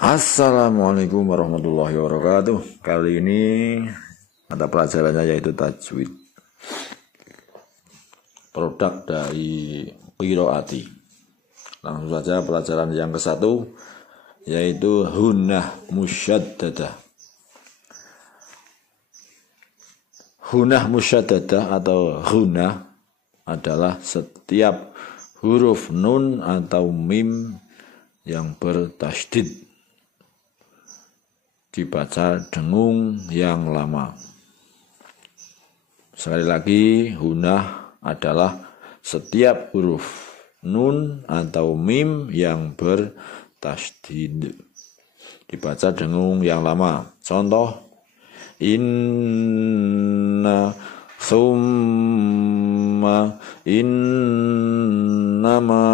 Assalamualaikum warahmatullahi wabarakatuh. Kali ini mata pelajarannya yaitu tajwid, produk dari qiraati. Langsung saja pelajaran yang ke-1 yaitu hunnah musyaddadah. Hunnah musyaddadah atau hunnah adalah setiap huruf nun atau mim yang bertasydid dibaca dengung yang lama. Sekali lagi, hunnah adalah setiap huruf nun atau mim yang bertasydid dibaca dengung yang lama. Contoh, inna, summa, innama,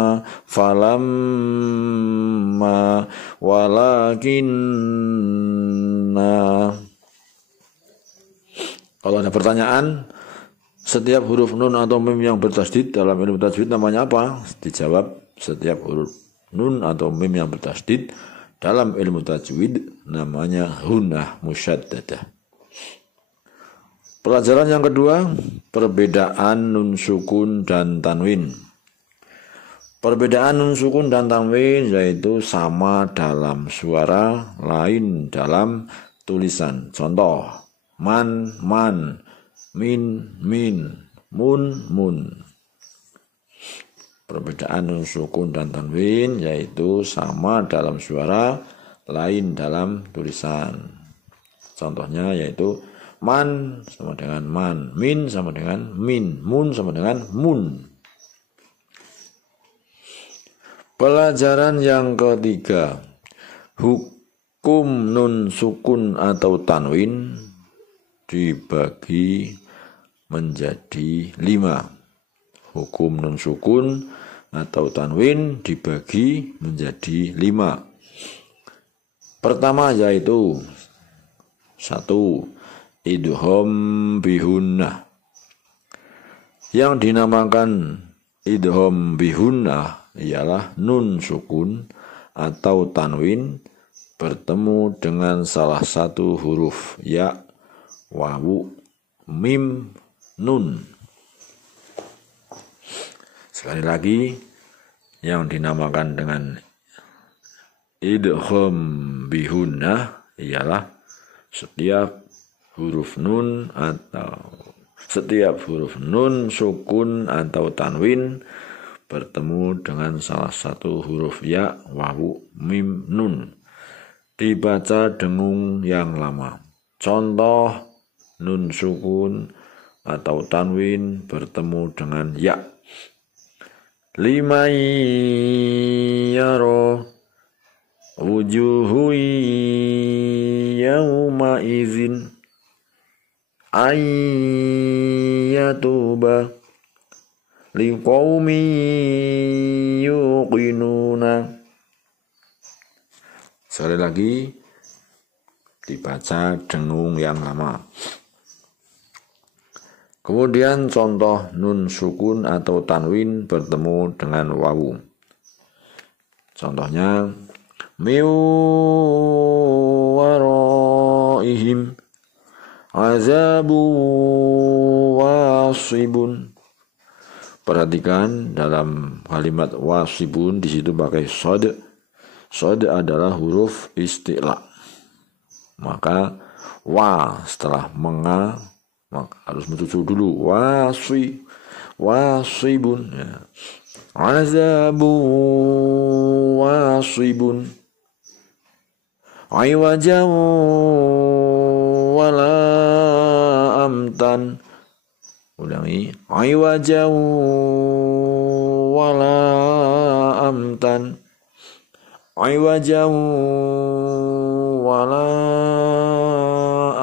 falamma, walakinna. Kalau ada pertanyaan, setiap huruf nun atau mim yang bertasydid dalam ilmu tajwid namanya apa? Dijawab, setiap huruf nun atau mim yang bertasydid dalam ilmu tajwid namanya hunnah musyaddadah. Pelajaran yang kedua, perbedaan nun sukun dan tanwin. Perbedaan nun sukun dan tanwin yaitu sama dalam suara, lain dalam tulisan. Contoh, man, man, min, min, mun, mun. Perbedaan nun sukun dan tanwin yaitu sama dalam suara, lain dalam tulisan. Contohnya yaitu man sama dengan man, min sama dengan min, mun sama dengan mun. Pelajaran yang ketiga, hukum nun sukun atau tanwin dibagi menjadi 5. Hukum nun sukun atau tanwin dibagi menjadi 5. Pertama yaitu 1. Idgham bihunnah. Yang dinamakan idgham bihunnah ialah nun sukun atau tanwin bertemu dengan salah satu huruf ya, wawu, mim, nun. Sekali lagi, yang dinamakan dengan idgham bihunnah ialah setiap huruf nun sukun atau tanwin bertemu dengan salah satu huruf ya, wawu, mim, nun dibaca dengung yang lama. Contoh, nun sukun atau tanwin bertemu dengan ya. Liman yara wujuhu yawma izin ayyatuba liqaumi yuqinuna. Sekali lagi, dibaca dengung yang lama. Kemudian contoh nun sukun atau tanwin bertemu dengan wawu. Contohnya, min waraihim azabu wasibun. Perhatikan dalam kalimat wasibun di situ pakai shad. Shad adalah huruf isti'la. Maka wa setelah menga maka harus menuju dulu wasibun ya. Azabu wasibun aywajaw wala amtan. Ulangi, aywajaw wala amtan, aywajaw wala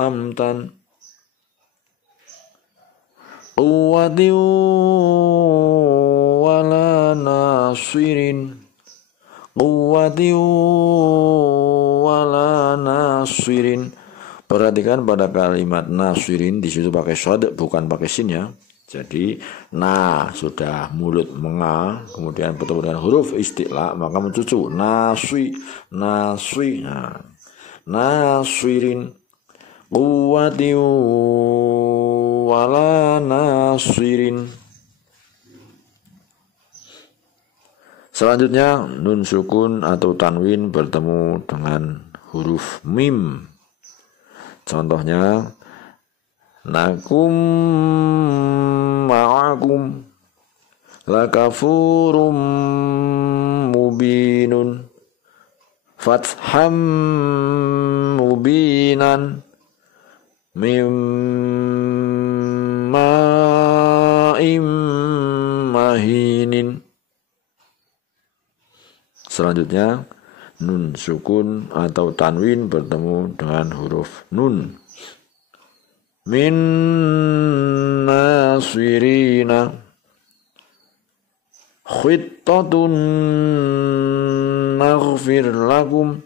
amtan. Quwwati wala nasirin, quwwati wala nasirin. Perhatikan pada kalimat nasirin di situ pakai shad bukan pakai sin ya. Jadi sudah mulut menga, kemudian bertemu dengan huruf isti'la, maka mencucu naswi. Naswirin quwwati wala naswirin. Selanjutnya nun sukun atau tanwin bertemu dengan huruf mim. Contohnya nakum ma'akum lakafurum mubinun fatham mubinan mimma'im mahinin. Selanjutnya nun sukun atau tanwin bertemu dengan huruf nun. Min nasirina khittatun naghfir lakum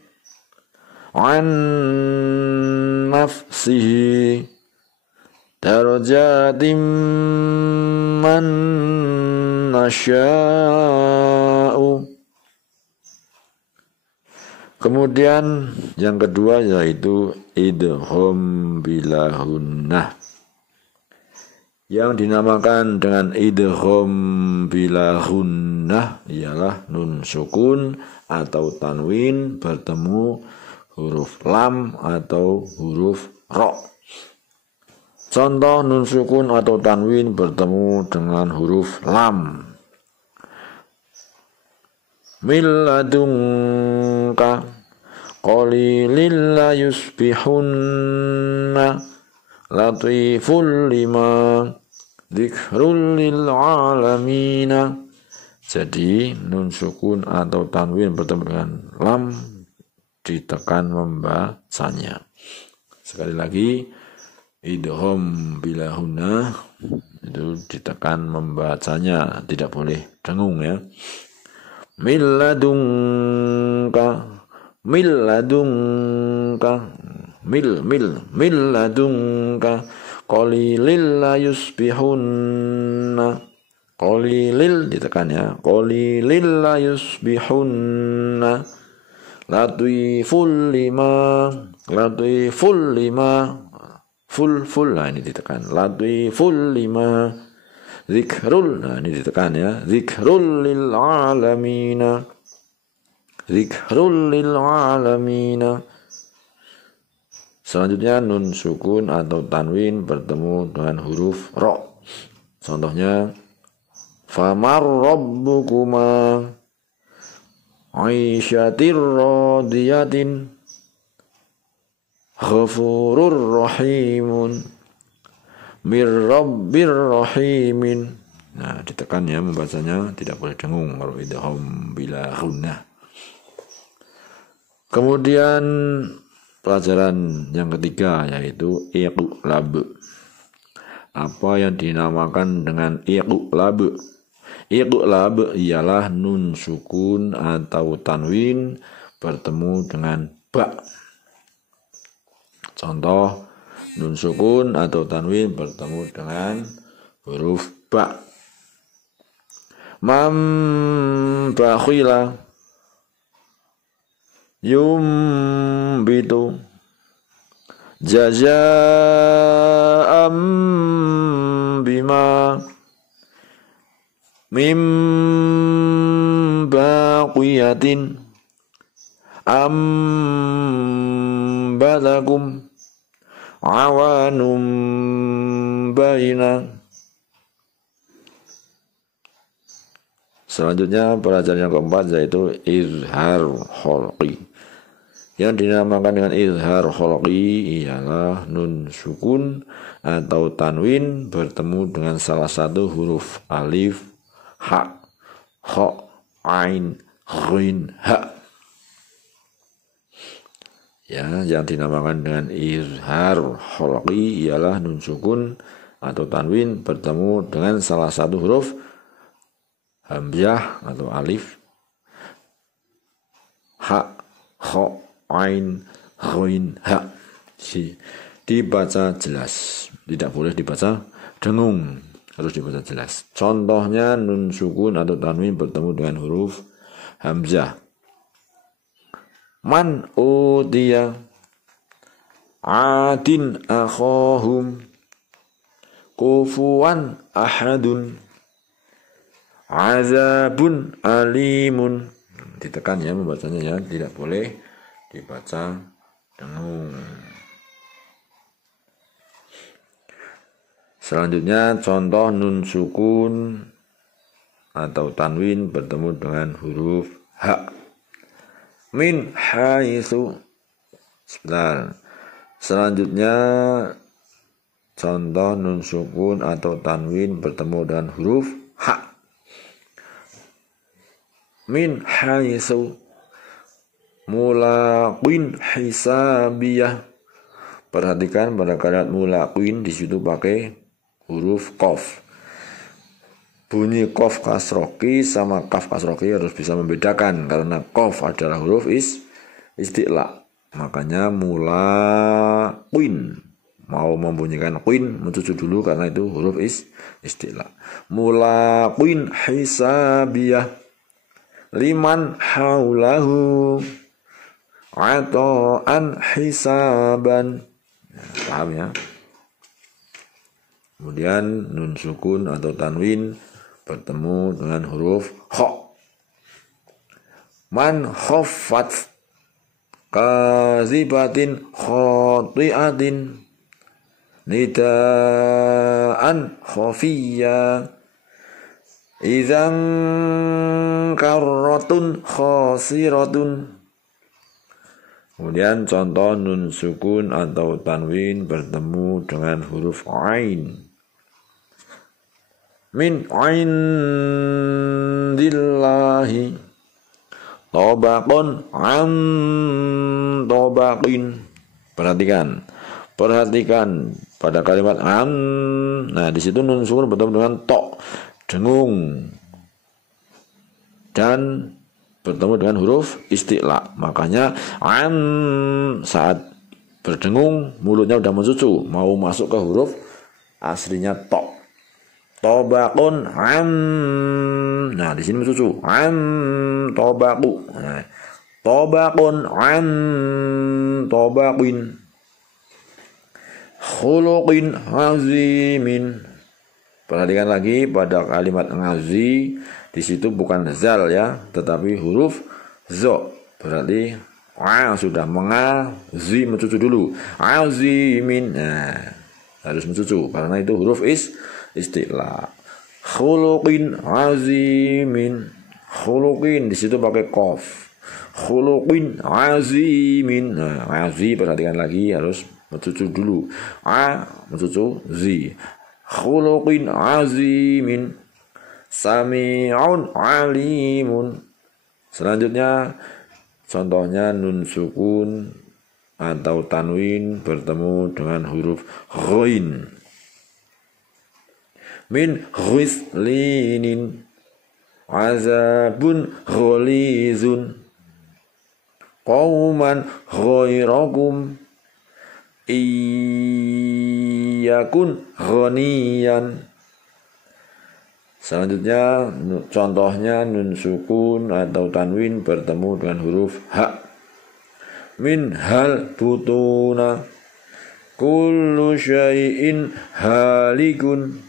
an nafsihi darajatim man nasya'u. Kemudian yang kedua yaitu idgham bila hunnah. Yang dinamakan dengan idgham bila hunnah ialah nun sukun atau tanwin bertemu huruf lam atau huruf ro. Contoh nun sukun atau tanwin bertemu dengan huruf lam. Milladunka qalilil la yusbihunna latiful lima dzikrul lil alamina. Jadi nun sukun atau tanwin bertemu dengan lam ditekan membacanya. Sekali lagi idgham bila hunna itu ditekan membacanya, tidak boleh dengung ya. Milladunka milladunka qalilil la yusbihunna. Qalilil ditekan ya, qalilil la yusbihunna latiful lima full ini ditekan latiful lima zikrul, ini ditekan ya, zikrul lil alamina. Selanjutnya nun sukun atau tanwin bertemu dengan huruf ro. Contohnya famar rabbukuma aisyatir radiyatin ghafurur rahimun mir rabbir rahimin. Nah, ditekan ya membacanya, tidak boleh dengung kalau idgham bila hunnah. Kemudian pelajaran yang ketiga yaitu iqlab. Apa yang dinamakan dengan iqlab? Iqlab ialah nun sukun atau tanwin bertemu dengan ba. Contoh nun sukun atau tanwin bertemu dengan huruf ba. Mam bakhila yumbitu jazaa'am bima mim baqiyatin ambalakum awanum baina. Selanjutnya pelajaran yang keempat yaitu izhar kholqi. Yang dinamakan dengan izhar kholqi ialah nun sukun atau tanwin bertemu dengan salah satu huruf alif, ha, kha, ain, ghin, ha. Ya, yang dinamakan dengan izhar kholqi ialah nun sukun atau tanwin bertemu dengan salah satu huruf hamzah atau alif, ha, kha, ain, ghin, ha. Dibaca jelas, tidak boleh dibaca dengung. harus dibaca jelas. Contohnya nun sukun atau tanwin bertemu dengan huruf hamzah. Man utiya adin akhahum kufuwan ahadun azabun alimun. Ditekan ya membacanya ya, tidak boleh dibaca dengung. Selanjutnya contoh nun sukun atau tanwin bertemu dengan huruf ha. Min haitsu. Sebentar. Selanjutnya contoh nun sukun atau tanwin bertemu dengan huruf ha. Min haitsu mulaqin hisabiyah. Perhatikan pada kalimat mulaqin di situ pakai huruf qaf. Bunyi qaf kasroki sama kaf kasroki harus bisa membedakan karena qaf adalah huruf isti'la. Makanya mulaqin mau membunyikan qin mencucu dulu karena itu huruf isti'la. Mulaqin hisabiyah liman haulahu ata'an hisaban. Paham ya? Kemudian nun sukun atau tanwin bertemu dengan huruf kha. Man khaffat kazibatin khati'atin nidaan khafiyya idzan karratun khasiratun. Kemudian contoh nun sukun atau tanwin bertemu dengan huruf ain. Min indillahi tobaqun an tobaqin. Perhatikan pada kalimat an. Nah, di situ nun sukun bertemu dengan to, dengung, dan bertemu dengan huruf isti'la. Makanya an saat berdengung mulutnya udah mencucu, mau masuk ke huruf aslinya to. Tobaqun an. Nah, di sini mencucu. An tobaqu. Nah, tobaqun an tobaqin. Khuluqin azimin. Perhatikan lagi pada kalimat ngazi, di situ bukan zal ya, tetapi huruf zo. Berarti sudah mengazi mencucu dulu. Azimin. Nah, harus mencucu karena itu huruf isti'la. Khuluqin azimin. Khuluqin di situ pakai qaf. Khuluqin azimin. Nah, azi perhatikan lagi harus mencucu dulu. Mencucu zi. Khuluqin azimin. Sami'un alimun. Selanjutnya contohnya nun sukun atau tanwin bertemu dengan huruf ghain. Min ghislinin azabun gholizun qauman ghairakum iyakun ghaniyan. Selanjutnya contohnya nun sukun atau tanwin bertemu dengan huruf ha. Min hal butuna kullu syai'in halikun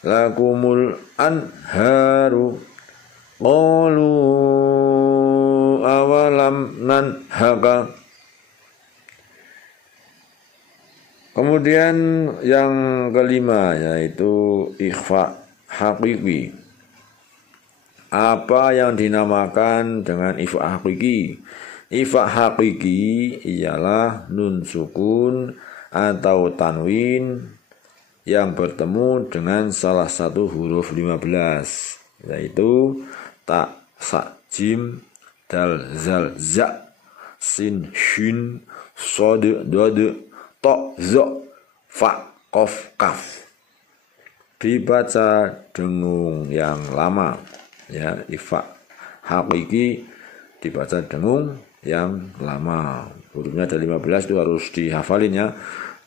lakumul anharu qalu awalam nanhaka. Kemudian yang kelima yaitu ikhfa hakiki. Apa yang dinamakan dengan ikhfa hakiki? Ikhfa hakiki ialah nun sukun atau tanwin yang bertemu dengan salah satu huruf 15, yaitu ta, sa, jim, dal, zal, za, sin, shin, sod, dod, to, zo, fa, kof, kaf. Dibaca dengung yang lama ya. Ikhfa hakiki dibaca dengung yang lama. Hurufnya ada 15 itu harus dihafalin ya.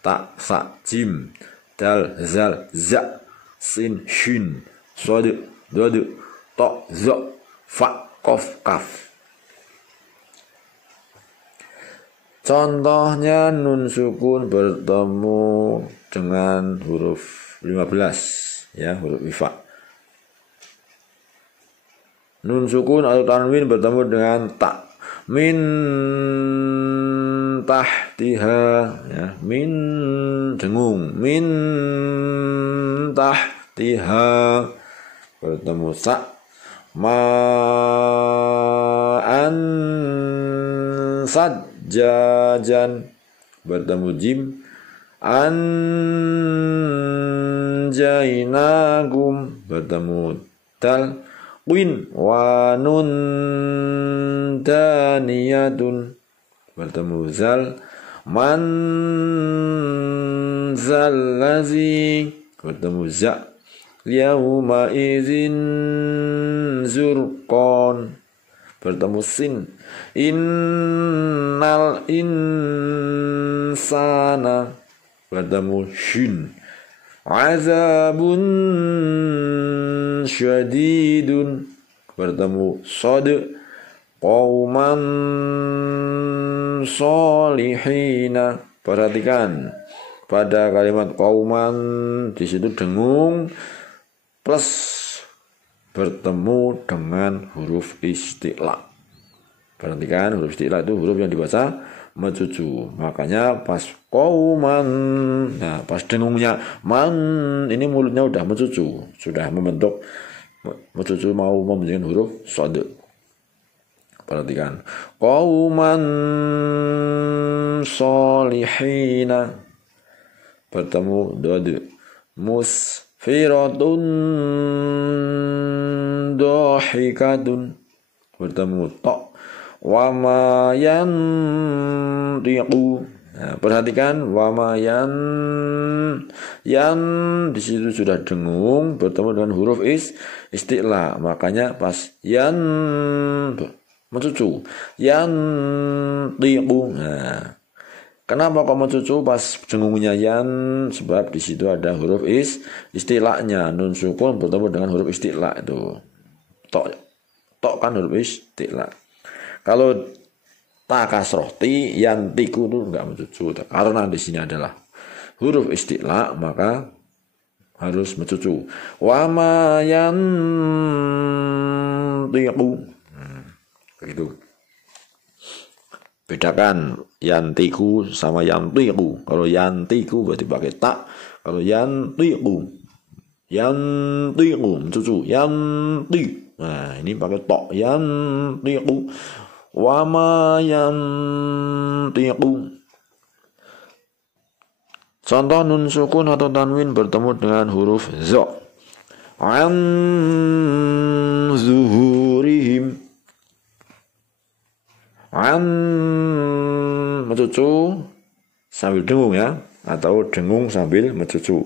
Ta, sa, jim, dal, zal, za, sin, shin, sod, dod, to, zo, fa, kof, kaf. Contohnya nun sukun bertemu dengan huruf 15 ya, huruf ifa. Nun sukun atau tanwin bertemu dengan ta. Min tahtiha ya, min dengung, min tahtiha bertemu sa. Ma'an sajjajan bertemu jim. Anjainagum bertemu dal. Win wa nun daniyatun bertemu zal. Man zallazi bertemu za. Yauma izin zurqon bertemu sin. Innal insana bertemu shin. Azabun syadidun bertemu sod. Qauman solihina. Perhatikan pada kalimat qauman di situ dengung plus bertemu dengan huruf isti'la. Perhatikan huruf isti'la itu huruf yang dibaca mecucu. Makanya pas qauman, nah pas dengungnya man, ini mulutnya udah mecucu, sudah membentuk mecucu, mau membunyikan huruf shad. Perhatikan qauman solihina bertemu dod. Musfiratun dohikatun bertemu to. Wamayan tiqu. Nah, perhatikan wamayan, yan di situ sudah dengung bertemu dengan huruf isti'la. Makanya pas yan mencucu. Yan tiqu. Nah, kenapa kok mencucu pas dengungnya yan? Sebab di situ ada huruf isti'lanya. Nun sukun bertemu dengan huruf isti'la itu. Tok kan huruf isti'la. Kalau ta kasroh ti yantiku itu enggak mencucu, karena di sini adalah huruf isti'la maka harus mencucu. Wa ma yantiqu. Begitu. Bedakan yantiku sama yantiqu. Kalau yantiku berarti pakai ta, kalau yantiqu mencucu, yanti. Nah, ini pakai to, yantiqu. Wa ma yantiqu. Contoh nun sukun atau tanwin bertemu dengan huruf zo. An zuhurihim. An mencucu sambil dengung ya, atau dengung sambil mencucu.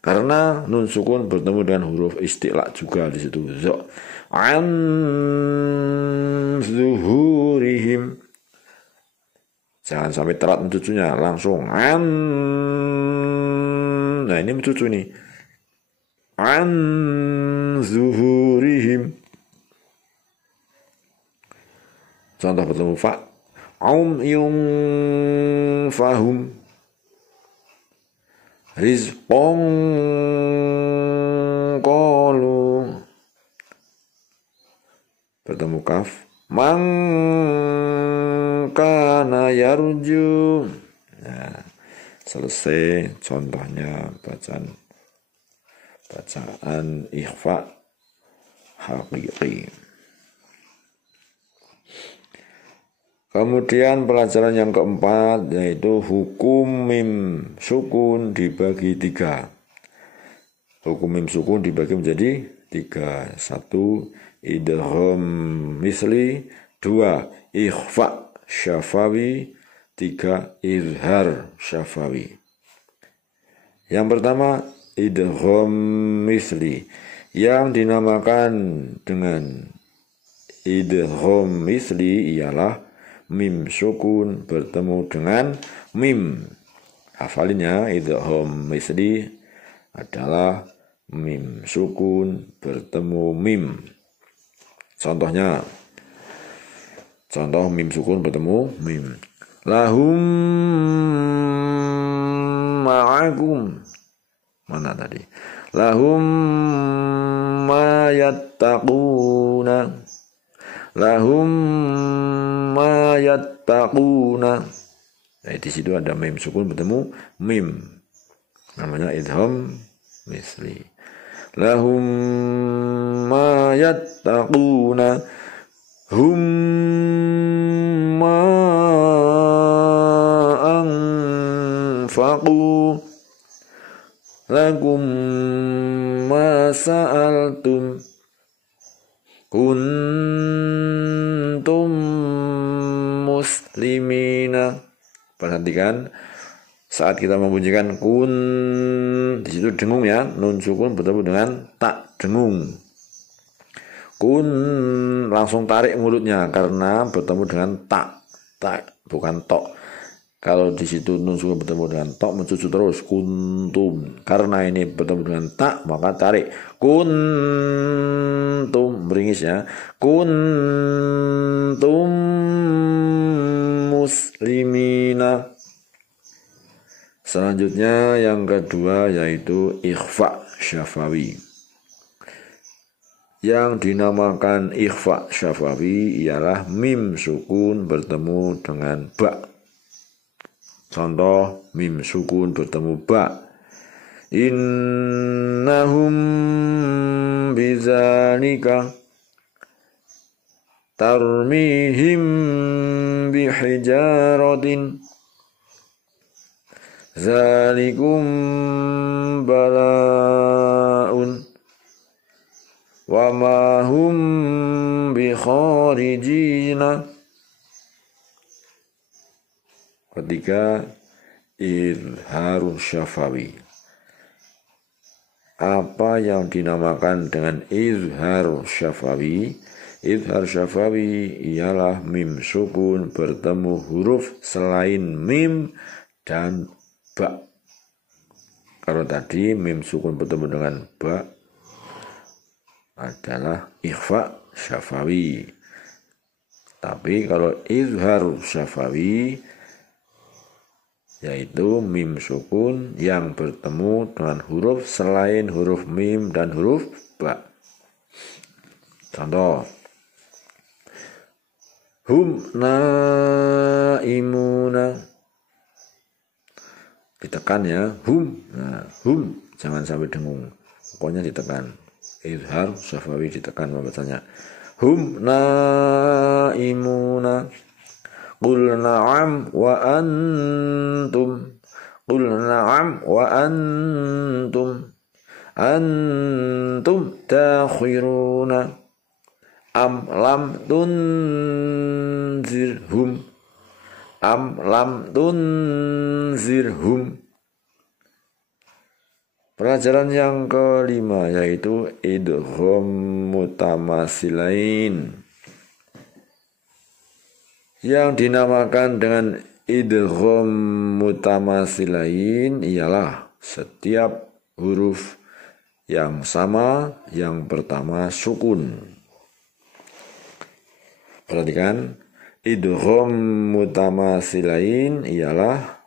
Karena nun sukun bertemu dengan huruf isti'la juga di situ zo. An zuhurihim. Jangan sampai telat mencucunya, langsung an. Nah, ini mencucu nih. An zuhurihim. Contoh bertemu fa. Yung fahum. Rizqong qalu. Bertemu kaf. Man kana yarju. Nah, selesai contohnya bacaan ikhfa haqiqi. Kemudian pelajaran yang keempat yaitu hukum mim sukun dibagi 3. Hukum mim sukun dibagi menjadi 3. 1. Idgham misli. 2. Ikhfa syafawi. 3. Izhar syafawi. Yang pertama idgham misli, yang dinamakan dengan idgham misli ialah mim sukun bertemu dengan mim. Hafalinnya idgham misli adalah mim sukun bertemu mim. Contoh mim sukun bertemu mim. Lahum ma'akum. Mana tadi? Lahum ma yattaquna. Lahum ma yattaquna. Nah, di situ ada mim sukun bertemu mim. Namanya idgham misli. Lahum ma yattaquna. Hum ma anfaqu. Lakum ma sa'altum. Kuntum muslimina. Perhatikan saat kita membunyikan kun, di situ dengung ya, nun sukun bertemu dengan tak dengung. Kun langsung tarik mulutnya karena bertemu dengan tak bukan tok. Kalau di situ nun sukun bertemu dengan tok mencucu terus kuntum. Karena ini bertemu dengan tak maka tarik kuntum, beringis ya. Kuntum muslimina. Selanjutnya yang kedua yaitu ikhfa syafawi. Yang dinamakan ikhfa syafawi ialah mim sukun bertemu dengan ba. Contoh mim sukun bertemu ba. Innahum bizalika tarmihim bihijaratin zalikum bala'un wa ma hum bikharijina. Ketiga, izharus syafawi. Apa yang dinamakan dengan izharus syafawi? Izhar syafawi ialah mim sukun bertemu huruf selain mim dan ba. Kalau tadi mim sukun bertemu dengan ba adalah ikhfa syafawi. Tapi kalau izhar syafawi yaitu mim sukun yang bertemu dengan huruf selain huruf mim dan huruf ba. Contoh hum naimuna, ditekan ya, hum. Nah, hum jangan sampai dengung, pokoknya ditekan. Izhar syafawi ditekan bacanya. Hum naimuna. Qul na'am wa antum. Qul na'am wa antum. Antum takhiruna. Am lam tunzirhum. Am lam tunzirhum. Pelajaran yang kelima yaitu idgham mutamasilain. Yang dinamakan dengan idgham mutamasilain ialah setiap huruf yang sama yang pertama sukun. Perhatikan, idgham mutamasilain ialah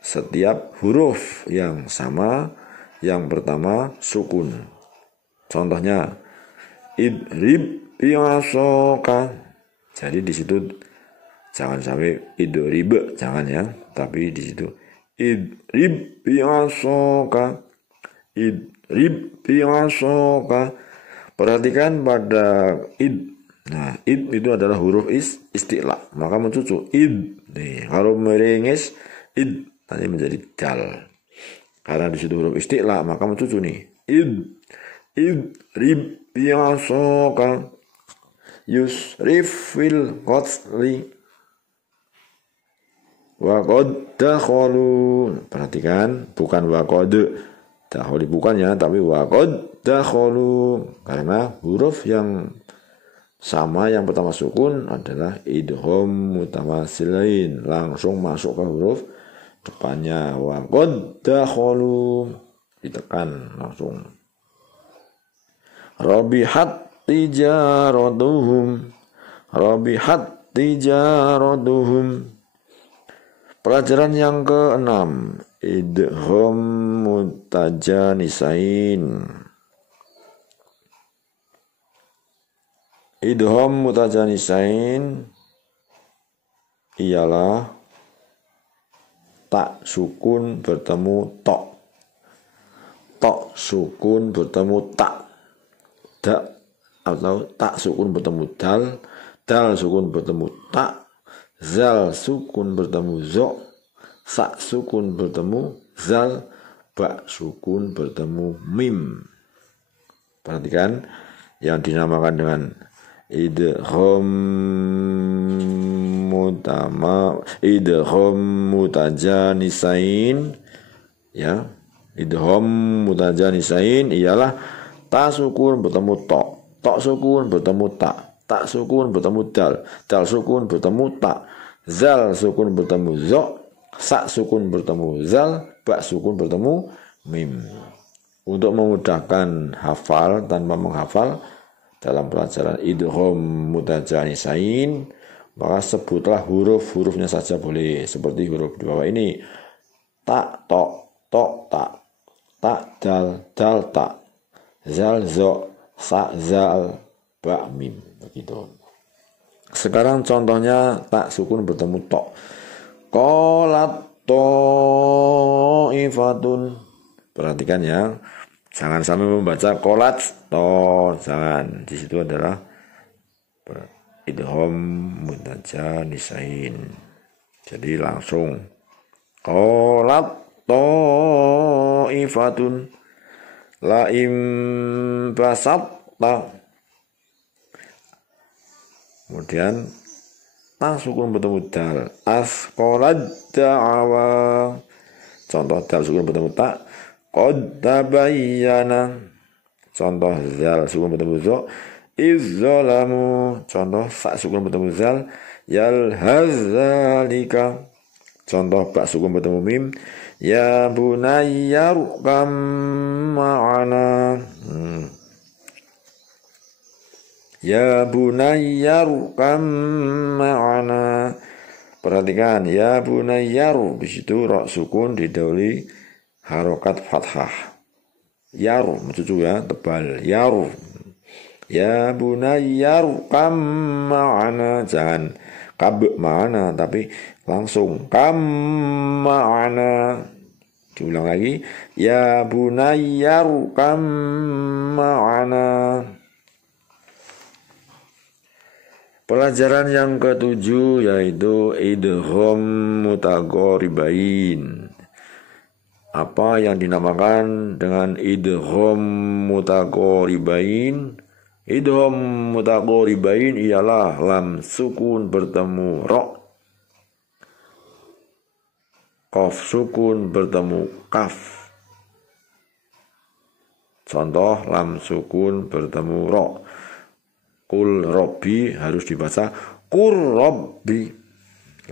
setiap huruf yang sama yang pertama sukun. Contohnya idrib bi'asaka. Jadi di situ jangan sampai idrib, jangan ya, tapi di situ idrib bi'asaka. Idrib bi'asaka. Perhatikan pada id. Nah, id itu adalah huruf isti'la, maka mencucu id. Nih, kalau meringis id nanti menjadi dal. Karena di situ huruf isti'la, maka mencucu nih. Idrib bi'asaka. Yusrif fil qatli wa qad dakhalu. Perhatikan, bukan wa qad dakhali, bukan ya, tapi wa qad dakhalu. Karena huruf yang sama yang pertama sukun adalah idgham mutamasilain, langsung masuk ke huruf depannya. Wa qad dakhalu. ditekan langsung. Rabihat tijaratuhum, rabihat tijaratuhum. Pelajaran yang ke-6, idgham mutajanisain. Idgham mutajanisain ialah tak sukun bertemu tok. Tok sukun bertemu tak. Dak atau tak sukun bertemu dal. Dal sukun bertemu tak. Zal sukun bertemu zo. Sa sukun bertemu zal. Ba sukun bertemu mim. Perhatikan yang dinamakan dengan idgham mutajanisain, ya. Idgham mutajanisain ialah ta sukun bertemu tok, tok sukun bertemu tak, tak sukun bertemu dal, dal sukun bertemu tak, zal sukun bertemu zo, sa sukun bertemu zal, ba sukun bertemu mim. Untuk memudahkan hafal tanpa menghafal dalam pelajaran idgham mutajanisain, maka sebutlah huruf-hurufnya saja boleh, seperti huruf di bawah ini. Tak, tok, tok, tak, tak, dal, dal, tak, zal, zo, sa, zal, ba, mim. Begitu. Sekarang contohnya tak sukun bertemu tok. Qalat ta'ifatun. Perhatikan ya. Jangan sampai membaca qalat to, jangan. Di situ adalah idgham mutajanisain. Jadi langsung qalat ta'ifatun la im basatta. Kemudian ta sukun bertemu dal, asqalad da'awa. Contoh dal sukun bertemu tak, qad tabayyana. Contoh zal sukun bertemu zo, izzalamu. Contoh sa sukun bertemu zal, yalhazalika. Contoh ba sukun bertemu mim, ya bunayya rukam ma'ana. Ya bunayyaru kam ma'ana. Perhatikan ya bunayyaru, di situ ra sukun didahului harokat fathah. Yaru mencucu ya, tebal. Yaru. Ya bunayyaru kam ma'ana, jangan kab ma'ana tapi langsung kam ma'ana. Diulang lagi ya bunayyaru kam ma'ana. Pelajaran yang ke-7 yaitu idgham mutaqaribain. Apa yang dinamakan dengan idgham mutaqaribain? Idgham mutaqaribain ialah lam sukun bertemu ro, qaf sukun bertemu kaf. Contoh lam sukun bertemu ro. Kul robbi harus dibaca kur robbi,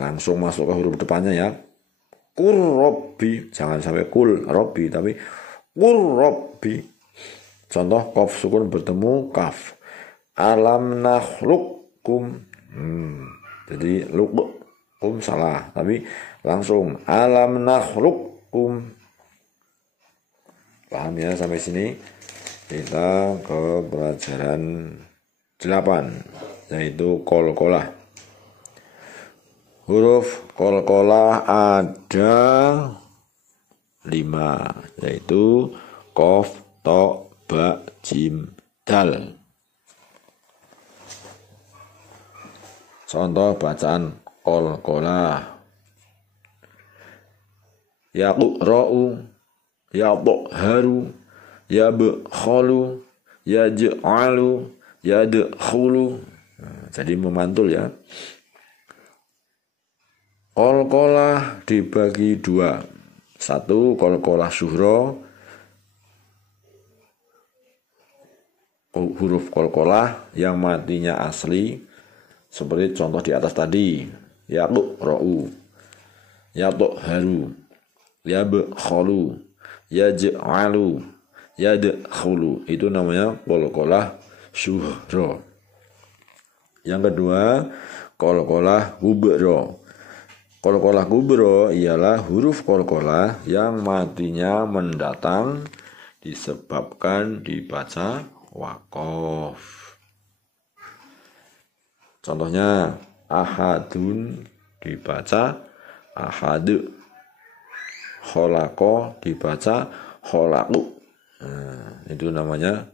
langsung masuk ke huruf depannya ya. Kur robbi, jangan sampai kul robbi tapi kur robbi. Contoh qaf sukun bertemu kaf. Alam nakhluqkum. Jadi luqkum salah, tapi langsung alam nakhluqkum. Paham ya sampai sini? Kita ke pelajaran 8 yaitu qalqalah. Huruf qalqalah ada 5 yaitu qaf, ta, ba, jim, dal. Contoh bacaan qalqalah: yaqra'u, yadharu, yabkhalu, yaj'alu, yadkhulu. Jadi memantul ya. Qalqalah dibagi 2. 1 qalqalah syuhra, huruf qalqalah yang matinya asli seperti contoh di atas tadi, yaqra'u, yadharu, yabkhalu, yaj'alu, yadkhulu, itu namanya qalqalah syuhra. Yang kedua, qalqalah kubra. Qalqalah kubra ialah huruf qalqalah yang matinya mendatang disebabkan dibaca waqaf. Contohnya ahadun dibaca ahadu, kholaqa dibaca kholaqu. Itu namanya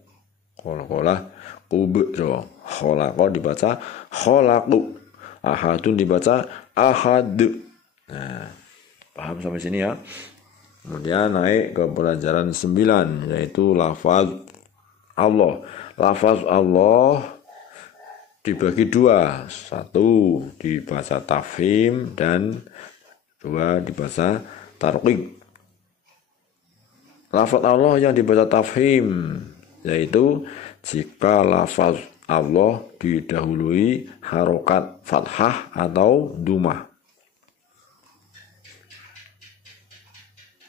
qalqalah kubra. Kholaqa dibaca kholaqu, ahadun dibaca ahadu. Paham sampai sini ya? Kemudian naik ke pelajaran 9, yaitu lafaz Allah. Lafaz Allah dibagi dua, satu dibaca tafhim dan dua dibaca tarqiq. Lafaz Allah yang dibaca tafhim yaitu jika lafaz Allah didahului harokat fathah atau dumah.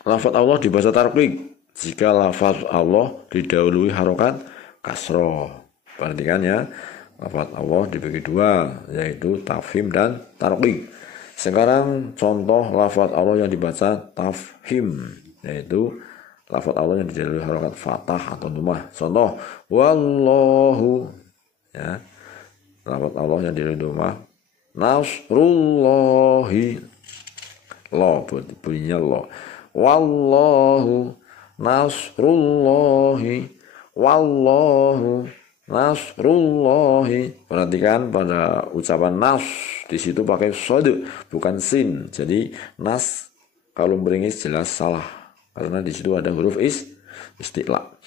Lafaz Allah dibaca tarqiq jika lafaz Allah didahului harokat kasroh. Perhatikan ya, lafaz Allah dibagi dua, yaitu tafhim dan tarqiq. Sekarang contoh lafaz Allah yang dibaca tafhim, yaitu lafaz Allah yang didahului harokat fathah atau dumah. Contoh wallahu, ya, lafaz Allah yang didahului dumah. Nasrullahi, lo bunyinya lo. Wallahu nasrullahi, wallahu nasrullahi. Perhatikan pada ucapan nas, di situ pakai shad bukan sin. Jadi nas kalau beringis jelas salah karena di situ ada huruf isti'la.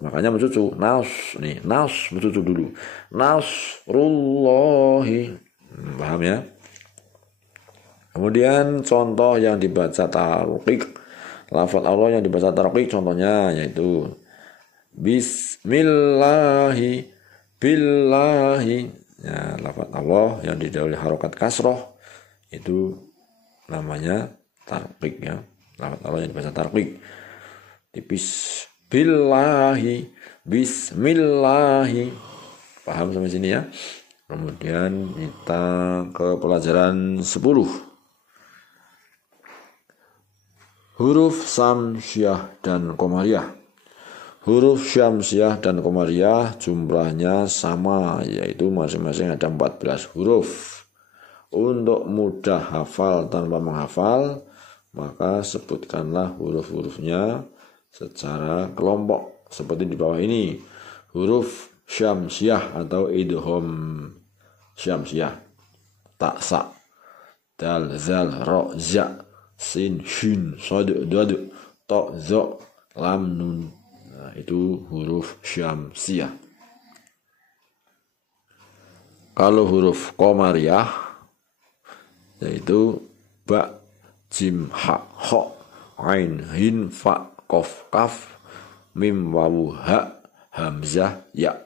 Makanya mencucu nas nih, nas mencucu dulu. Nasrullahi. Paham ya? Kemudian contoh yang dibaca tarqiq. Lafaz Allah yang dibaca tarqiq contohnya yaitu bismillahi, billahi. Ya, lafaz Allah yang didahului harokat kasroh itu namanya tarqiq ya. Lafaz Allah yang dibaca tarqiq. Tipis billahi, bismillahi. Paham sampai sini ya? Kemudian kita ke pelajaran 10. Huruf syamsiah dan qamariyah. Huruf syamsiah dan qamariyah jumlahnya sama, yaitu masing-masing ada 14 huruf. Untuk mudah hafal tanpa menghafal, maka sebutkanlah huruf-hurufnya secara kelompok seperti di bawah ini. Huruf syamsiah atau idgham syamsiah: ta, sa, dal, zal, ra, za, sin, shin, shad, dad, ta, za, lam, nun. Nah, itu huruf syamsiah. Kalau huruf qamariyah yaitu ba, jim, ha, kha, ain, hin, fa, qaf, kaf, mim, wawu, ha, hamzah, ya.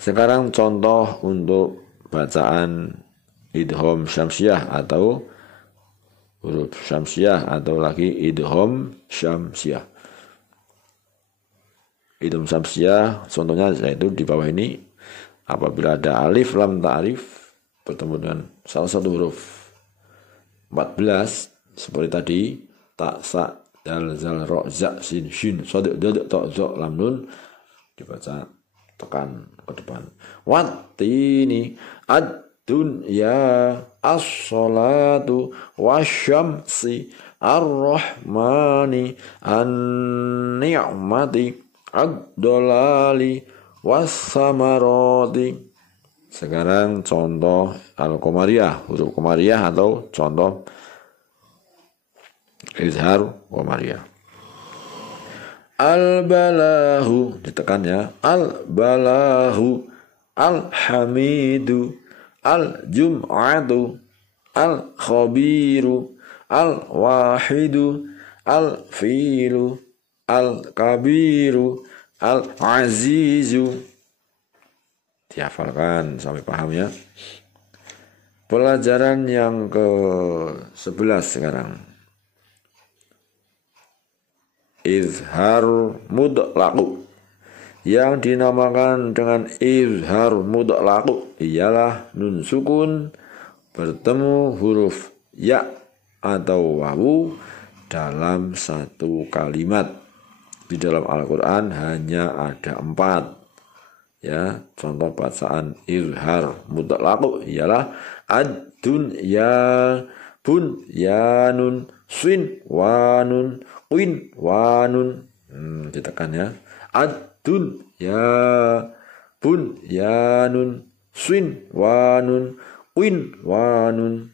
Sekarang contoh untuk bacaan idgham syamsiah atau huruf syamsiah atau lagi idgham syamsiah. Idgham syamsiah contohnya yaitu di bawah ini. Apabila ada alif lam ta'rif bertemu dengan salah satu huruf 14 seperti tadi, ta, sa, dal, zal, ra, za, sin, shin, shad, dad, ta, za, lam, nun, dibaca tekan ke depan. Wattini, ad-dunya, as-salatu, wasyamsi, ar-rahmani, an-ni'mati, ad-dolali, was-samarati. Sekarang contoh al-qamariyah, huruf qamariyah atau contoh izhar qamariyah. Al-balahu, ditekan ya. Al-balahu, al-hamidu, al-jum'atu, al-khabiru, al-wahidu, al-filu, al-kabiru, al-azizu. Dihafalkan sampai paham ya. Pelajaran yang ke-11 sekarang. izhar mudlaku. Yang dinamakan dengan izhar mudlaku ialah nun sukun bertemu huruf ya atau wawu dalam satu kalimat. Di dalam Al-Quran hanya ada 4. Ya, contoh bacaan izhar mudlaku ialah ad-dunya bun yanun swin wanun qin wanun. Ditekan ya. Ad-dunya bun yanun swin wanun qin wanun.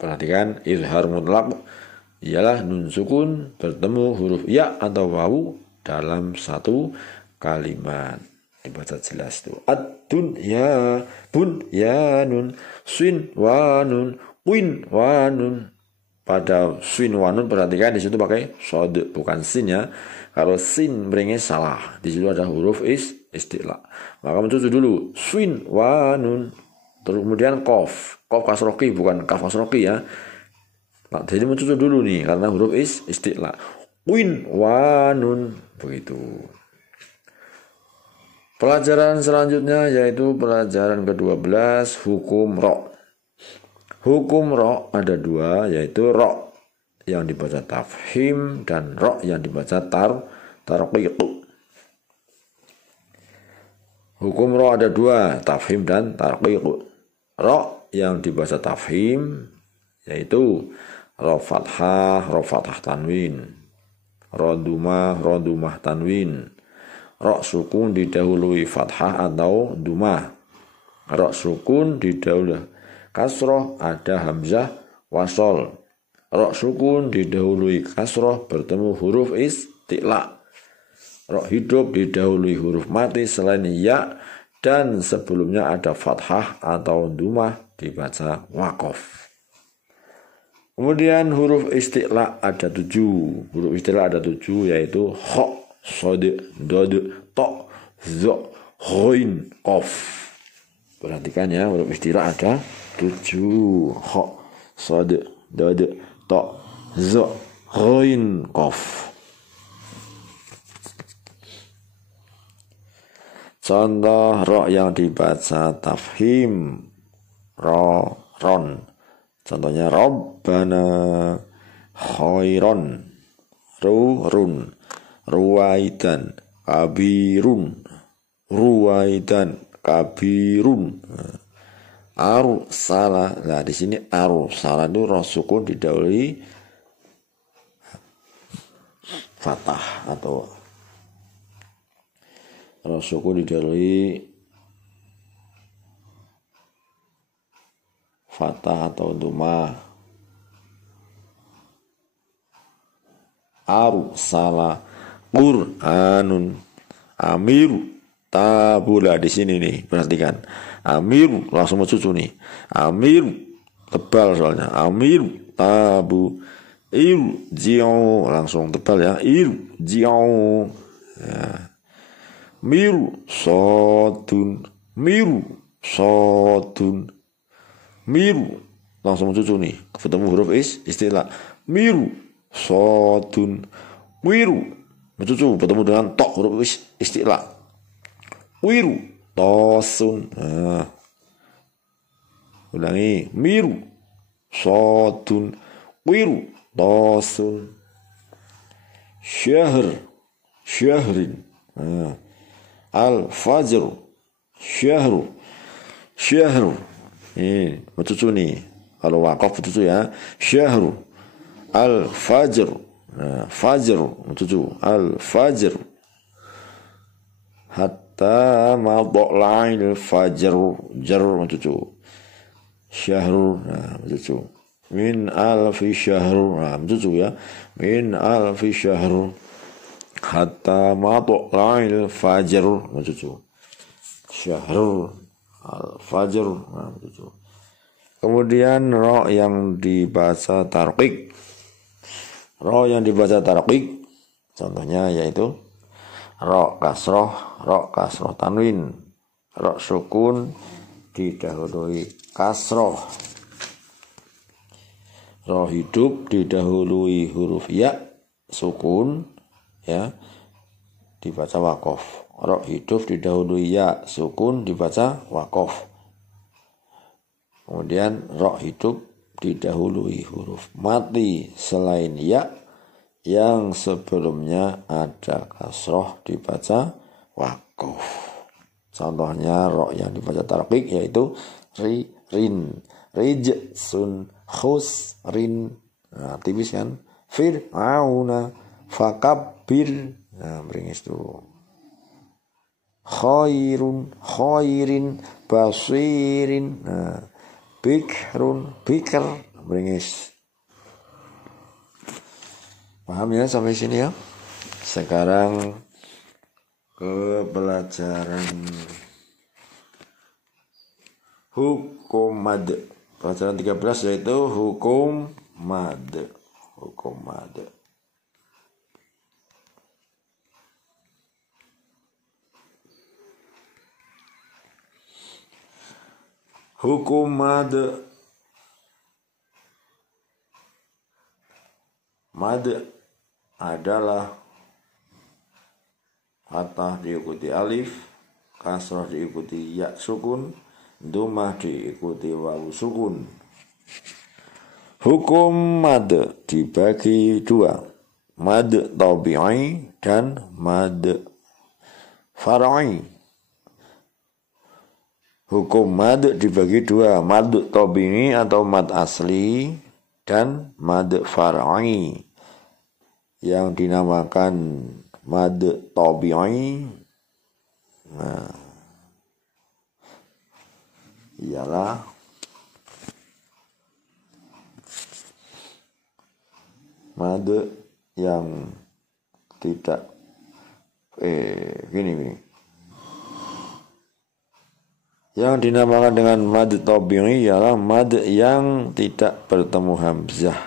Perhatikan, izhar mutlak ialah nun sukun bertemu huruf ya atau wawu dalam satu kalimat. Dibaca jelas itu. Ad-dunya bun yanun sin wanun qin wanun. Pada sin wanun perhatikan di situ pakai shod bukan sin ya. Kalau sin beringnya salah. Di situ ada huruf isti'la. Maka mencucu dulu sin wanun. Terus kemudian kof kasroki bukan kaf kasroki ya. Nah, jadi mencucu dulu nih karena huruf isti'la. Qin wanun begitu. Pelajaran selanjutnya yaitu pelajaran ke-12 hukum ro. Hukum ro ada 2 yaitu ro yang dibaca tafhim dan ro yang dibaca tarqiq. Hukum ro ada 2, tafhim dan tarqiq. Ro yang dibaca tafhim yaitu ro fathah tanwin, ro dumah tanwin, ro sukun didahului fathah atau dumah, ro sukun didahului kasroh ada hamzah wasol, ro sukun didahului kasroh bertemu huruf isti'la, ro hidup didahului huruf mati selain ya dan sebelumnya ada fathah atau dumah dibaca waqaf. Kemudian huruf isti'la ada 7. Huruf isti'la ada 7 yaitu kha, shad, dad, ta, za, ghain, qaf. Perhatikan ya, huruf isti'la ada 7. Kha, shad, dad, ta, za, ghain, qaf. Contoh ro yang dibaca tafhim ron. Contohnya Rabbana khairon run ruwaidan kabirun arsala. Nah di sini arsala itu ro sukun didahului fathah atau suku didahului fathah atau dumah. Arsala Qur'anun amiru tabula. Di sini nih perhatikan, amiru langsung mencucu nih, amiru tebal soalnya, amiru tabu, irji'u langsung tebal ya, irji'u ya. Miru sodun miru langsung mencucu nih ketemu huruf istilah miru sodun wiru mencucu bertemu dengan tok huruf istilah wiru tosun. Nah, ulangi miru sodun wiru tosun syahrin. Nah, al-fajr syahru ini mencucu nih kalau wakaf mencucu ya, syahru al-fajr. Nah, fajr mencucu al-fajr hatta madla'il fajr jar mencucu syahru. Nah, mencucu min alfi syahru. Nah, mencucu ya min alfi syahru hatta matla'il fajr mencucu syahrul al-fajr. Nah, mencucu. Kemudian ro yang dibaca tarqiq. Ro yang dibaca tarqiq contohnya yaitu ro kasroh tanwin, ro sukun didahului kasroh, Ro hidup didahului huruf ya sukun, ya, dibaca wakof. Ro hidup didahului ya sukun, dibaca wakof. Kemudian ro hidup didahului huruf mati selain ya yang sebelumnya ada kasroh, dibaca wakof. Contohnya ro yang dibaca tarqiq yaitu rin, rijsun, khusrin. Nah, tipis kan? Fir'auna, fakabbir. Nah, beringis tuh. Khairun, khairin, basirin. Nah, bikrun, bikr, beringis. Paham ya sampai sini ya? Sekarang ke pelajaran hukum mad. Pelajaran 13 yaitu hukum mad. Hukum mad. Hukum mad. Mad adalah fathah diikuti alif, kasrah diikuti ya sukun, dhammah diikuti wawu sukun. Hukum mad dibagi dua, mad tabi'i dan mad far'i. Hukum mad dibagi dua, mad tabi'i atau mad asli dan mad far'i. Yang dinamakan mad tabi'i, nah, ialah mad yang tidak gini. Yang dinamakan dengan mad tabi'i ialah mad yang tidak bertemu hamzah,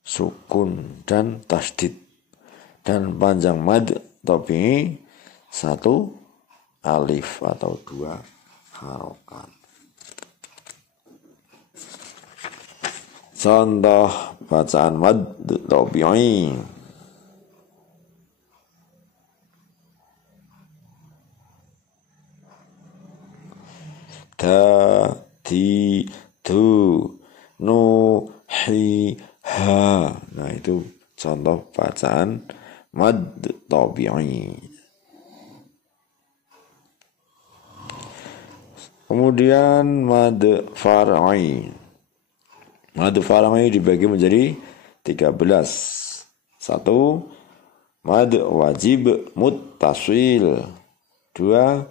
sukun dan tasdid, dan panjang mad tabi'i 1 alif atau 2 harokat. Contoh bacaan mad tabi'i: ta, ti, tu, nu, hi, ha. Nah, itu contoh bacaan mad tabi'i. Kemudian mad far'i. Mad far'i dibagi menjadi 13. 1. Mad wajib muttasil. 2.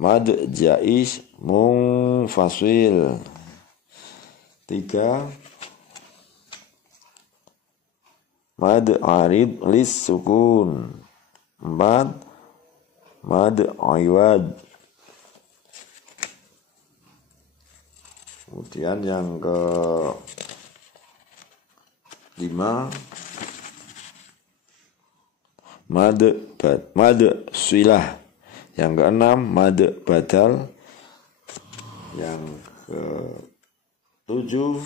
Mad jaiz munfasil. 3. Mad arid lis sukun. 4. Mad iwad. Kemudian yang ke 5, mad silah. Yang ke 6, mad badal. Yang ke 7,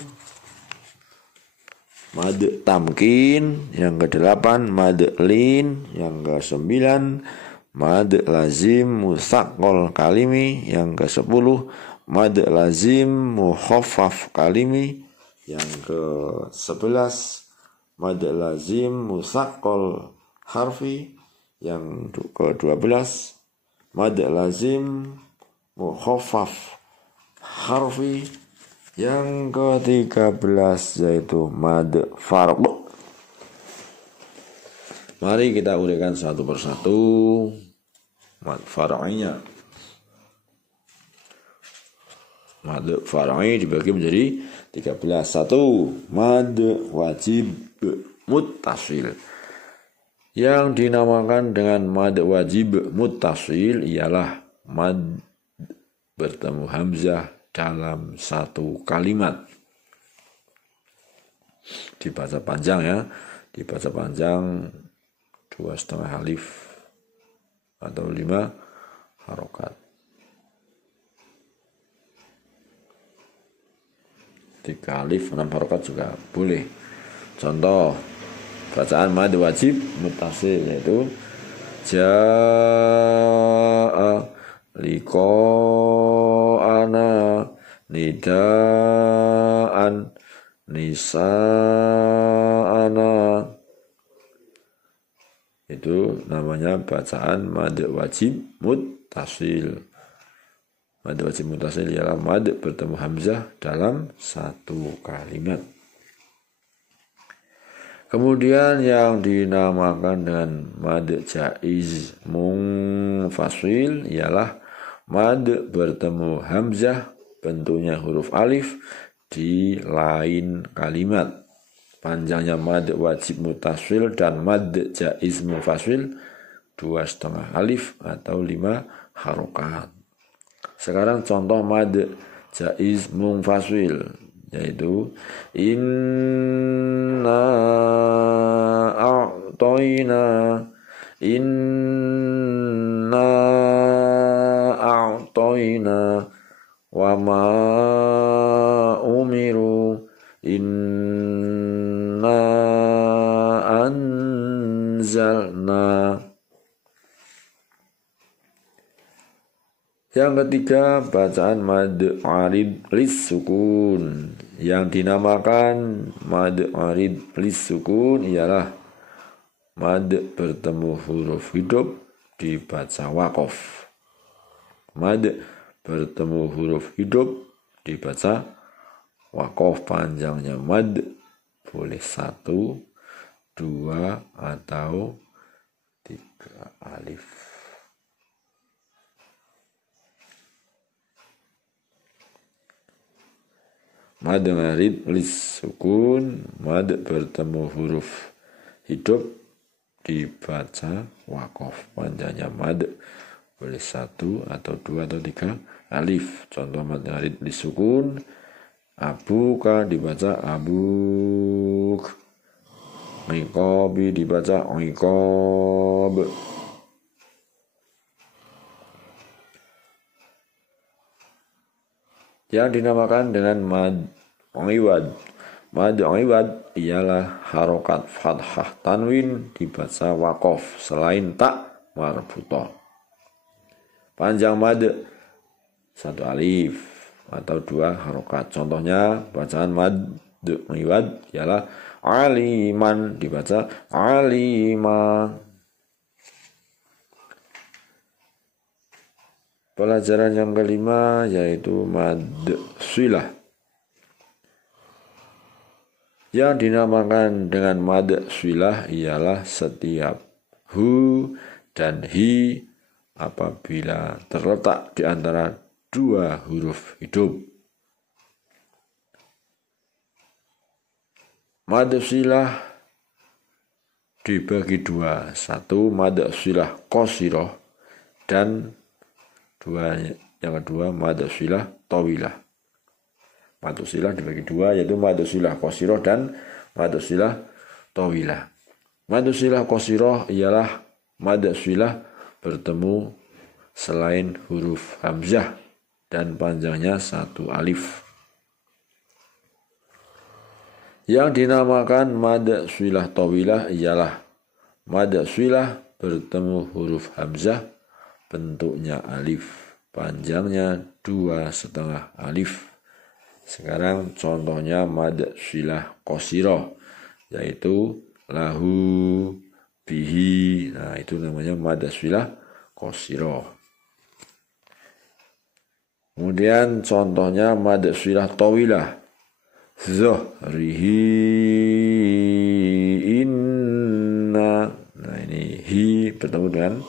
mad tamkin. Yang ke 8, mad lin. Yang ke 9, mad lazim musaqqal kalimi. Yang ke 10, mad lazim mukhaffaf kalimi. Yang ke 11, mad lazim musaqqal harfi. Yang ke 12, mad lazim mukhaffaf harfi. Yang ke 13 yaitu mad farq. Mari kita uraikan satu persatu mad far'inya. Mad far'i dibagi menjadi 13. 1. Mad wajib muttasil. Yang dinamakan dengan mad wajib muttasil ialah mad bertemu hamzah dalam satu kalimat. Dibaca panjang ya, dibaca panjang 2,5 alif atau 5 harokat. 3 alif 6 harokat juga boleh. Contoh bacaan mad wajib muttasil yaitu jaa liqa'ana nidaan nisa'ana, itu namanya bacaan mad wajib muttasil. Mad wajib muttasil ialah mad bertemu hamzah dalam satu kalimat. Kemudian yang dinamakan dengan mad jaiz munfasil ialah mad bertemu hamzah bentuknya huruf alif di lain kalimat. Panjangnya mad wajib muttasil dan mad jaiz munfasil 2,5 alif atau 5 harokat. Sekarang contoh mad jaiz munfasil yaitu inna a'toina wa ma umiru inna anzalna. Yang ketiga bacaan mad arid lis sukun. Yang dinamakan mad arid lis sukun ialah mad bertemu huruf hidup dibaca waqaf. Mad bertemu huruf hidup dibaca waqaf. Panjangnya mad boleh 1, 2 atau 3 alif. Mad arid lis sukun, mad bertemu huruf hidup dibaca waqaf. Panjangnya mad boleh 1 atau 2 atau 3 alif. Contoh mad arid lis sukun, abuka dibaca abuk, iqabi dibaca iqab. Yang dinamakan dengan mad iwad. Mad iwad ialah harokat fathah tanwin dibaca waqaf selain tak marbutah. Panjang mad 1 alif atau 2 harokat. Contohnya bacaan mad iwad ialah aliman dibaca alima. Pelajaran yang kelima yaitu mad silah. Yang dinamakan dengan mad silah ialah setiap hu dan hi apabila terletak di antara 2 huruf hidup. Mad silah dibagi 2. 1 mad silah qasirah dan yang kedua mad silah tawilah. Mad silah dibagi 2 yaitu mad silah qasirah dan mad silah tawilah. Mad silah qasirah ialah mad silah bertemu selain huruf hamzah dan panjangnya 1 alif. Yang dinamakan mad silah tawilah ialah mad silah bertemu huruf hamzah bentuknya alif, panjangnya 2,5 alif. Sekarang contohnya mad silah qasirah yaitu lahu, bihi. Nah, itu namanya mad silah qasirah. Kemudian contohnya mad silah tawilah zahrihi inna. Nah, ini hi bertemu dengan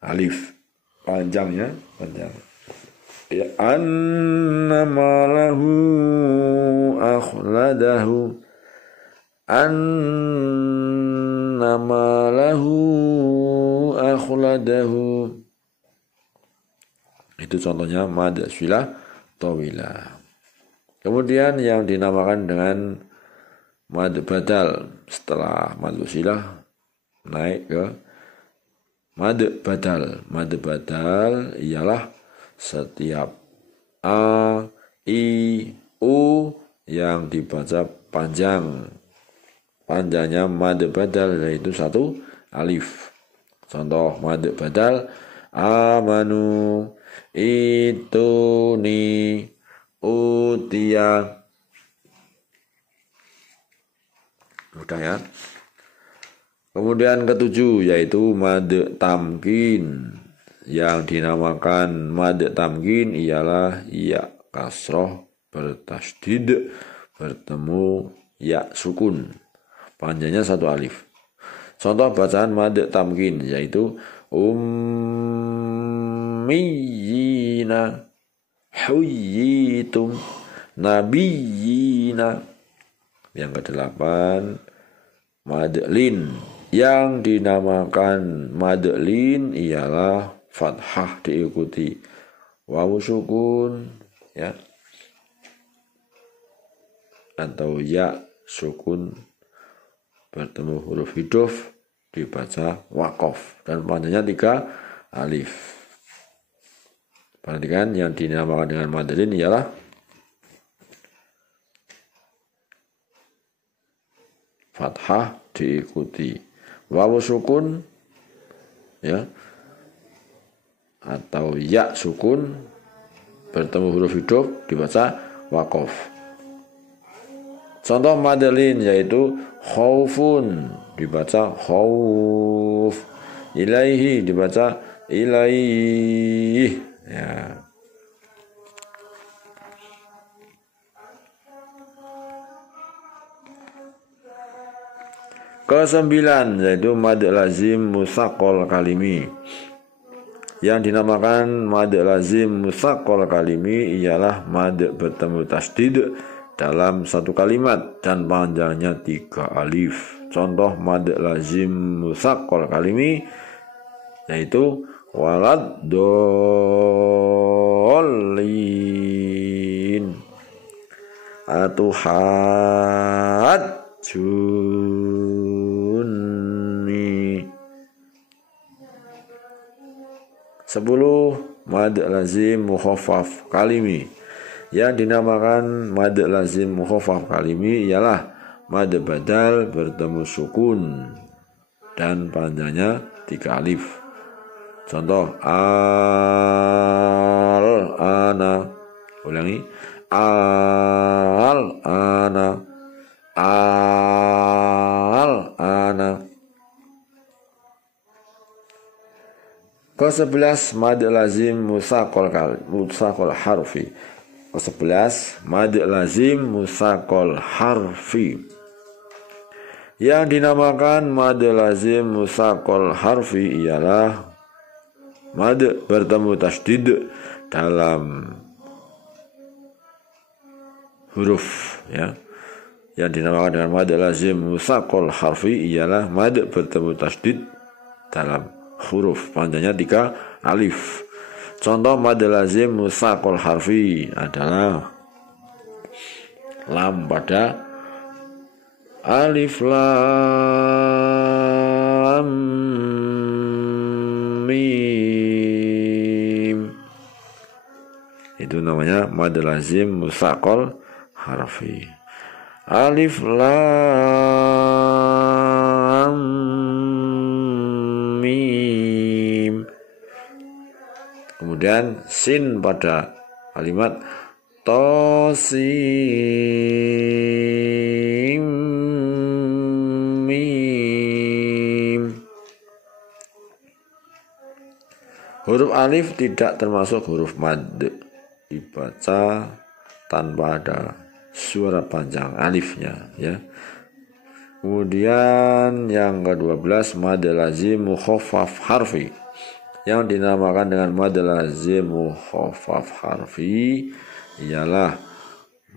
alif, panjang. Ya, annama lahu akhladahu, annama lahu akhladahu. Itu contohnya mad silah tawilah. Kemudian yang dinamakan dengan mad badal setelah mad silah naik ke mad badal. Mad badal ialah setiap a, i U yang dibaca panjang. Panjangnya mad badal yaitu 1 alif. Contoh mad badal amanu itu ni utia. Mudah ya. Kemudian ketujuh yaitu mad tamkin. Yang dinamakan mad tamkin ialah ya kasroh bertasdid bertemu ya sukun. Panjangnya 1 alif. Contoh bacaan mad tamkin yaitu ummiyina huyyitum nabiyina. Yang kedelapan mad lin. Yang dinamakan mad lin ialah fathah diikuti wawu sukun ya atau ya sukun bertemu huruf hidof dibaca waqaf dan panjangnya 3 alif. Perhatikan yang dinamakan dengan mad lin ialah fathah diikuti wawu sukun ya atau ya sukun bertemu huruf hidof dibaca waqaf. Contoh mad lin yaitu khaufun dibaca khauf, ilaihi dibaca ilaih ya. Kesembilan yaitu mad lazim musaqqal kalimi. Yang dinamakan mad lazim musaqqal kalimi ialah mad bertemu tasdid dalam 1 kalimat dan panjangnya 3 alif. Contoh mad lazim musaqqal kalimi yaitu walad dolin atuhajjuni. 10 mad lazim mukhaffaf kalimi. Yang dinamakan mad lazim mukhaffaf kalimi ialah mad badal bertemu sukun dan panjangnya 3 alif. Contoh al ana. Ulangi al ana al ana. Ke-11 mad lazim musaqqal harfi. Ke-11 mad lazim musaqqal harfi. Yang dinamakan mad lazim musaqqal harfi ialah mad bertemu tasdid dalam huruf ya. Yang dinamakan dengan mad lazim musaqqal harfi ialah mad bertemu tasdid dalam huruf panjangnya 3 alif. Contoh mad lazim musaqqal harfi adalah lam pada alif lam mim. Itu namanya mad lazim musaqqal harfi. Alif lam mim. Kemudian sin pada kalimat tosim mim. Huruf alif tidak termasuk huruf mad, dibaca tanpa ada suara panjang alifnya ya. Kemudian yang ke-12 mad lazim mukhaffaf harfi. Yang dinamakan dengan mad lazim mukhaffaf harfi ialah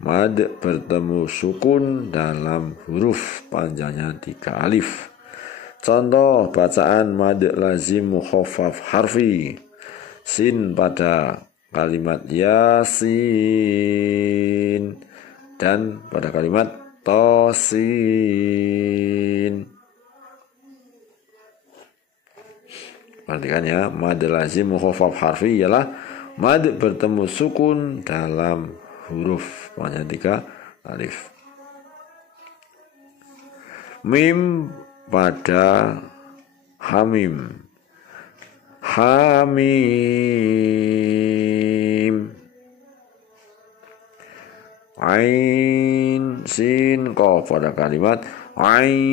mad bertemu sukun dalam huruf panjangnya 3 alif. Contoh bacaan mad lazim mukhaffaf harfi. Sin pada kalimat yasin dan pada kalimat tosin. Perhatikan ya, mad lazim mukhaffaf harfi ialah mad bertemu sukun dalam huruf, maknanya 3 alif. Mim pada hamim. Hamim. Ain sin qaf pada kalimat ain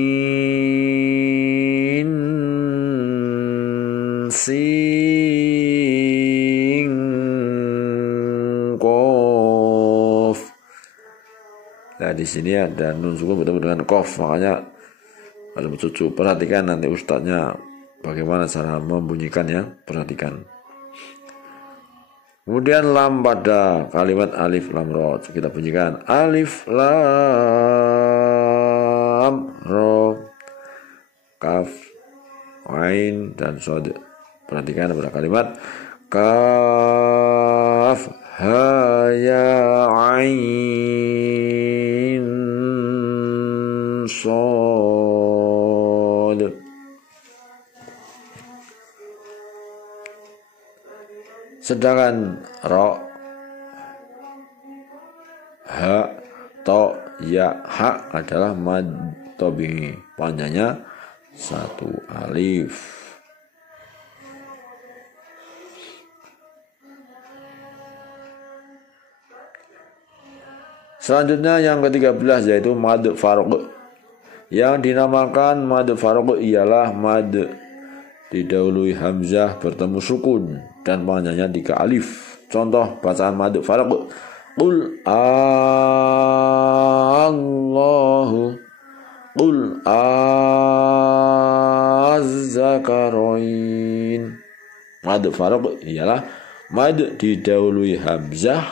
sin qaf. Nah, di sini ada nun sukun bertemu dengan qaf, makanya kalau cucu perhatikan nanti ustadznya bagaimana cara membunyikannya, perhatikan. Kemudian lam pada kalimat alif lam ro, kita bunyikan alif lam ro, kaf, ain dan shad. Perhatikan pada kalimat kaf ha ya ain shad. Sedangkan ro, ha, to, ya, ha adalah mad tabi'i, panjangnya 1 alif. Selanjutnya yang ke-13 yaitu mad farq. Yang dinamakan mad farq ialah mad didahului hamzah bertemu sukun dan panjangnya 3 alif. Contoh bacaan mad farq: qul Allahu, qul az-zakarain. Mad farq ialah mad didahului hamzah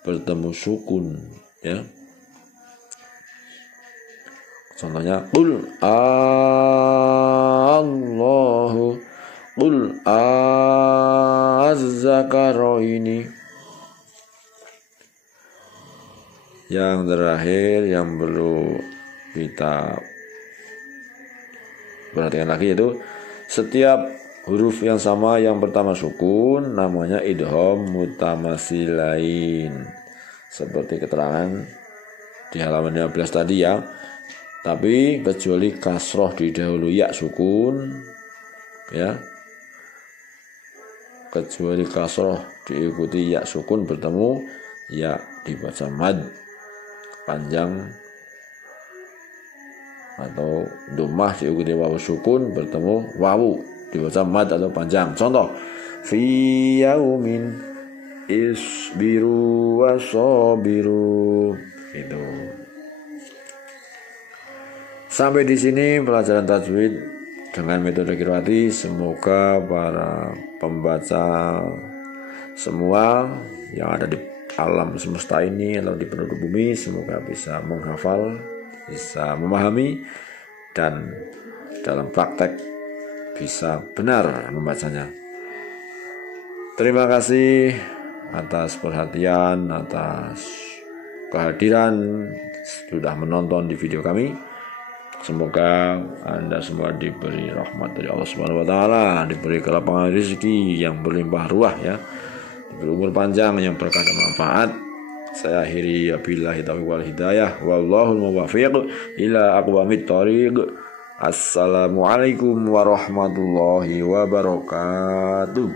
bertemu sukun, ya. Contohnya qul Allahu, qul az-zakaraini. Yang terakhir yang perlu kita perhatikan lagi yaitu setiap huruf yang sama yang pertama sukun namanya idgham mutamasilain, seperti keterangan di halaman 15 tadi, ya. Tapi kecuali kasroh didahului ya sukun, ya. Kecuali kasroh diikuti ya sukun bertemu ya dibaca mad panjang, atau dhammah diikuti wawu sukun bertemu wawu dibaca mad atau panjang. Contoh fi yaumin isbiru wasabiru, itu. Sampai di sini pelajaran tajwid dengan metode qiraati. Semoga para pembaca semua yang ada di alam semesta ini atau di penduduk bumi semoga bisa menghafal, bisa memahami, dan dalam praktek bisa benar membacanya. Terima kasih atas perhatian, atas kehadiran, sudah menonton di video kami. Semoga Anda semua diberi rahmat dari Allah Subhanahu wa taala, diberi kelapangan rezeki yang berlimpah ruah, ya. Diberi umur panjang yang berkah dan manfaat. Saya akhiri wabillahi taufiq wal hidayah, wallahul muwaffiq ila aqwamit thoriq. Assalamualaikum warahmatullahi wabarakatuh.